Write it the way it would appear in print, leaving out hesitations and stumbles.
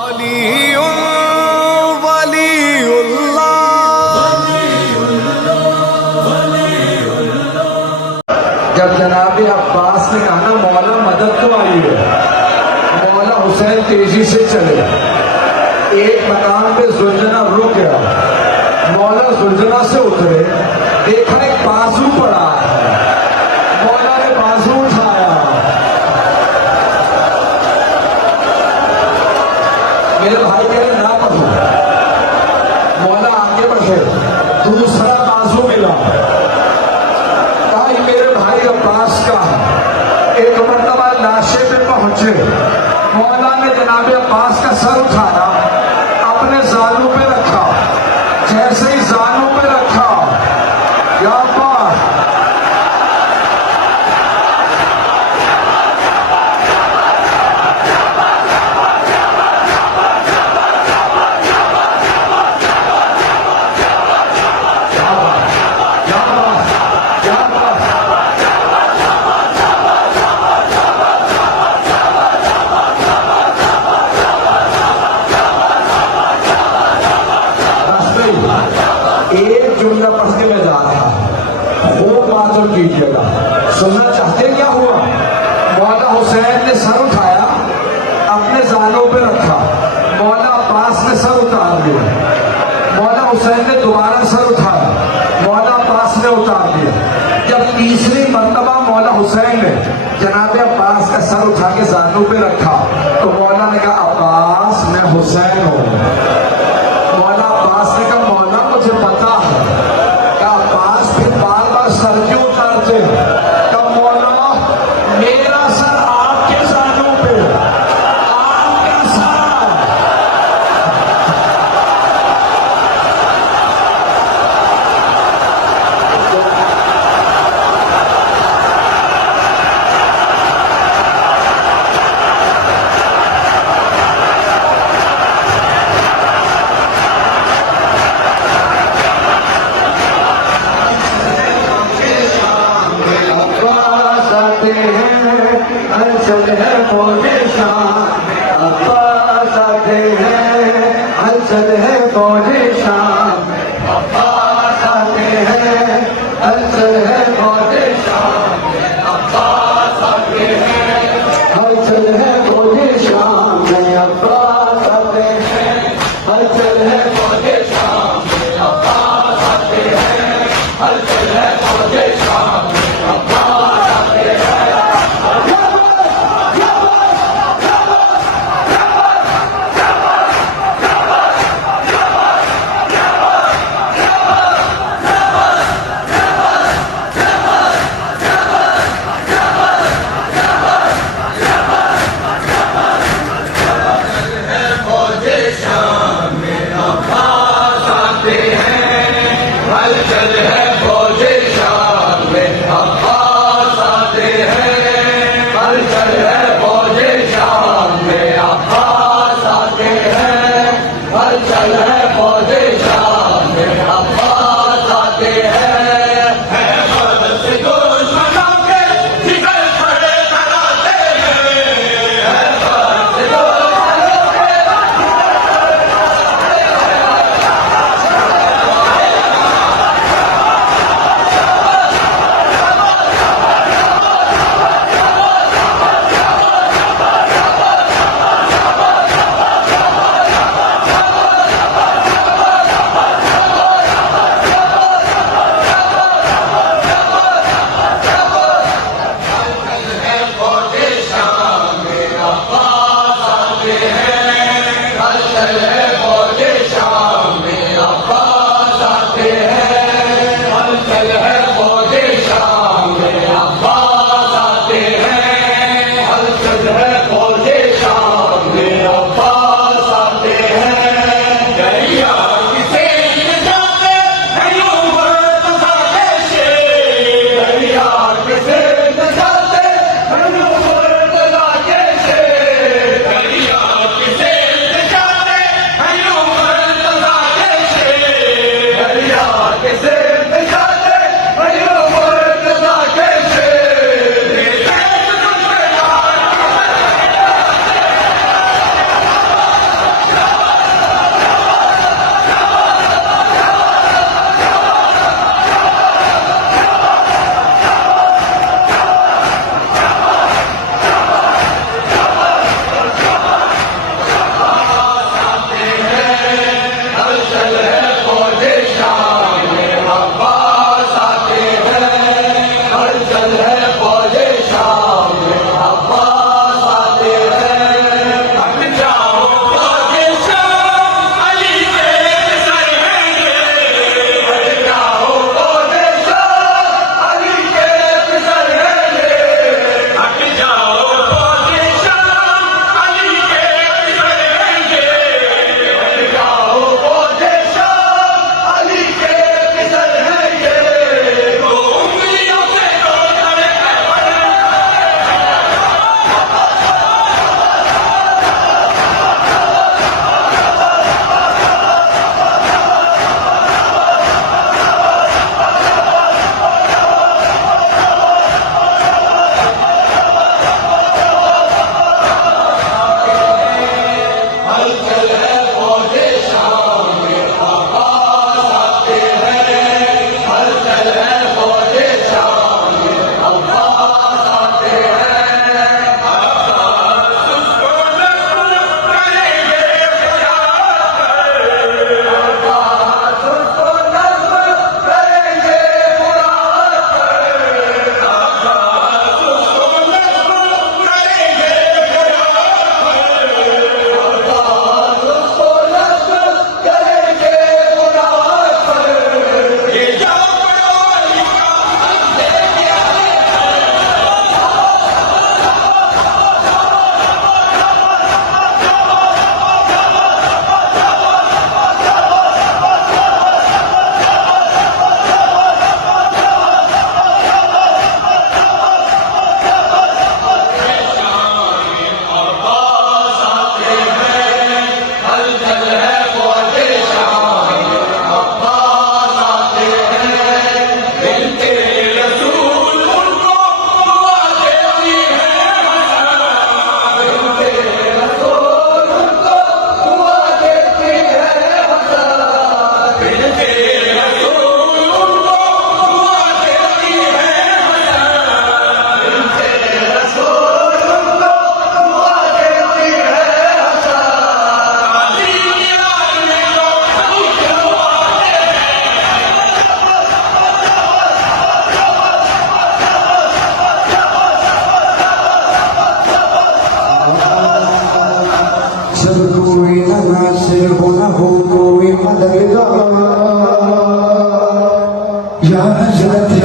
علی ولی اللہ جب جناب عباس نے کہا نا مولا مدد تو آئی ہے، مولا حسین تیزی سے چلے، ایک مقام پہ زلجنا رک گیا، مولا زلجنا سے اترے، دیکھا ایک بازو پڑا ہے، مولا نے بازو اٹھایا، میرے بھائی کہہ رہے نہ پڑھو، مولا آگے بڑھے، دوسرا بازو ملا، میرے بھائی عباس کا ایک مرتبہ لاشے پہ پہنچے، مولا نے جناب عباس کا سر اٹھایا، اپنے زانوں پہ رکھا، جیسے ہی زانوں پہ رکھا، یا عباس پڑھ کے میں جا رہا خوب معذر کیجیے گا، سننا چاہتے کیا ہوا؟ مولا حسین نے سر اٹھایا، اپنے زانوں پہ رکھا، مولا عباس نے سر اتار دیا، مولا حسین نے دوبارہ سر اٹھایا، مولا عباس نے اتار دیا، جب تیسری مرتبہ مولا حسین نے جناب عباس کا سر اٹھا کے زانوں پہ رکھا تو مولا نے کہا عباس میں حسین ہوں، مولا عباس نے کہا مولا مجھے پتا ہے، سر کیوں اتارتے ہیں؟ تب مولا میرا سر آپ کے زانوں پہ، آپ کا سر ہلچل ہے فوجِ شام، عباس آتے ہیں، ہلچل ہے فوجِ شام، عباس آتے ہیں، ہلچل ہے فوجِ شام، عباس آتے ہیں، ہلچل ہے فوجِ شام میں، عباس آتے ہیں، ہلچل ہے فوجِ شام میں، عباس آتے ہیں، ہلچل ہے فوجِ شام میں، عباس آتے ہیں۔ کوئی نہ ناصر ہو نہ ہو کوئی مددگار، یا حضرت